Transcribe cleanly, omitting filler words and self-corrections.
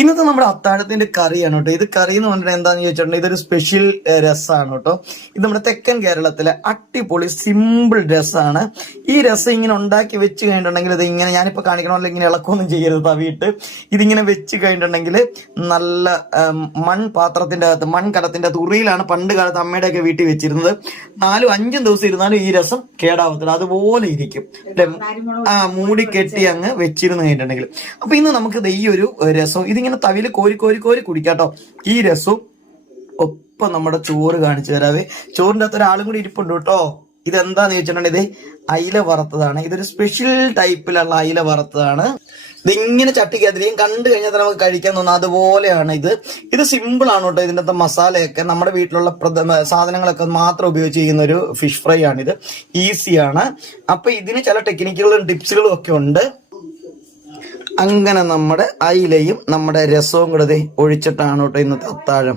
ഇന്നത്തെ നമ്മുടെ അത്താഴത്തിന്റെ കറിയാണ് കേട്ടോ. ഇത് കറി എന്ന് പറഞ്ഞാൽ എന്താന്ന് ചോദിച്ചിട്ടുണ്ടെങ്കിൽ ഇതൊരു സ്പെഷ്യൽ രസമാണ് കേട്ടോ. ഇത് നമ്മുടെ തെക്കൻ കേരളത്തിലെ അടിപൊളി സിമ്പിൾ രസമാണ്. ഈ രസം ഇങ്ങനെ ഉണ്ടാക്കി വെച്ച് കഴിഞ്ഞിട്ടുണ്ടെങ്കിൽ ഇത് ഇങ്ങനെ ഞാനിപ്പോ കാണിക്കണമല്ലോ, ഇങ്ങനെ ഇളക്കൊന്നും ചെയ്യരുത് തവിയിട്ട്. ഇതിങ്ങനെ വെച്ച് കഴിഞ്ഞിട്ടുണ്ടെങ്കിൽ നല്ല മൺപാത്രത്തിന്റെ അകത്ത്, മൺകലത്തിന്റെ അകത്ത്, ഉറിയിലാണ് പണ്ട് കാലത്ത് അമ്മയുടെ ഒക്കെ വീട്ടിൽ വെച്ചിരുന്നത്. 4-5 ദിവസം ഇരുന്നാലും ഈ രസം കേടാവത്തില്ല, അതുപോലെ ഇരിക്കും. മൂടി കെട്ടി അങ്ങ് വെച്ചിരുന്ന് കഴിഞ്ഞിട്ടുണ്ടെങ്കിൽ. അപ്പൊ ഇന്ന് നമുക്ക് ഈ ഒരു രസം ഇതിങ്ങനെ തവില് കോരി കോരി കോരി കുടിക്കാട്ടോ. ഈ രസവും ഒപ്പം നമ്മുടെ ചോറ് കാണിച്ചു തരാവേ. ചോറിന്റെ അകത്ത് ഒരാളും കൂടി ഇരിപ്പുണ്ട് കേട്ടോ. ഇതെന്താന്ന് ചോദിച്ചിട്ടുണ്ടെങ്കിൽ ഇത് അയില വറുത്തതാണ്. ഇതൊരു സ്പെഷ്യൽ ടൈപ്പിലുള്ള അയില വറുത്തതാണ്. ഇതിങ്ങനെ ചട്ടിക്കകത്തിരിക്കും, കണ്ടു കഴിഞ്ഞാൽ നമുക്ക് കഴിക്കാൻ തോന്നുന്നു, അതുപോലെയാണ് ഇത്. ഇത് സിമ്പിൾ ആണ് കേട്ടോ. ഇതിൻ്റെ അകത്ത് മസാലയൊക്കെ നമ്മുടെ വീട്ടിലുള്ള സാധനങ്ങളൊക്കെ മാത്രം ഉപയോഗിച്ച് ചെയ്യുന്ന ഒരു ഫിഷ് ഫ്രൈ ആണിത്. ഈസിയാണ്. അപ്പൊ ഇതിന് ചില ടെക്നിക്കുകളും ടിപ്സുകളും ഒക്കെ ഉണ്ട്. അങ്ങനെ നമ്മുടെ അയിലയും നമ്മുടെ രസവും കൂടെ ഒഴിച്ചിട്ടാണ് കേട്ടോ ഇന്നത്തെ അത്താഴം.